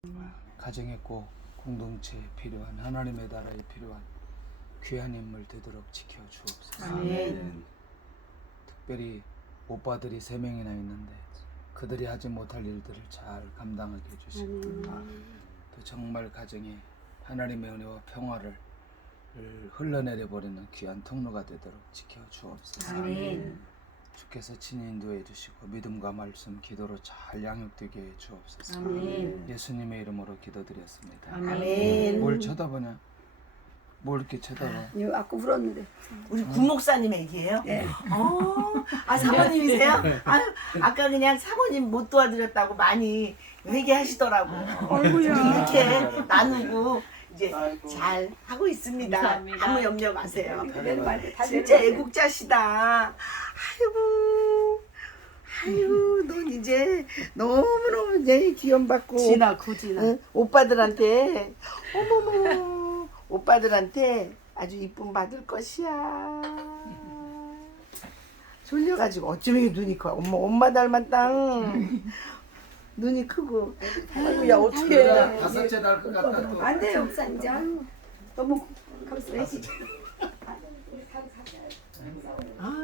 가정에 꼭 공동체에 필요한 하나님의 나라에 필요한 귀한 인물 되도록 지켜 주옵소서. 아멘. 특별히 오빠들이 3명이나 있는데 그들이 하지 못할 일들을 잘 감당하게 해주시고 또 정말 가정에 하나님의 은혜와 평화를 흘러내려 버리는 귀한 통로가 되도록 지켜 주옵소서. 아멘. 주께서 친히 인도해 주시고 믿음과 말씀, 기도로 잘 양육되게 해 주옵소서. 아멘. 예수님의 이름으로 기도드렸습니다. 아멘. 뭘 쳐다보냐? 뭘 이렇게 쳐다봐? 이거 아까 울었는데. 우리 구목사님 얘기예요? 네. 사모님이세요? 아유, 아까 그냥 사모님 못 도와드렸다고 많이 회개하시더라고. 아이고야. 우리 이렇게 나누고 이제 아이고. 잘 하고 있습니다. 감사합니다. 아무 염려 마세요. 그대로 말해. 다 진짜 들었어요. 애국자시다. 아이고, 넌 이제 너무너무 이제 귀염받고 진아 구진아. 응? 오빠들한테 어머머 오빠들한테 아주 이쁨 받을 것이야. 졸려가지고 어쩜 이렇게 눈이 커. 엄마 닮았다. 눈이 크고. 아이고야 어떡해. 5째 날 것 같다 또. 안 돼요, 목사님. 이제 아유, 너무 감사해요. 아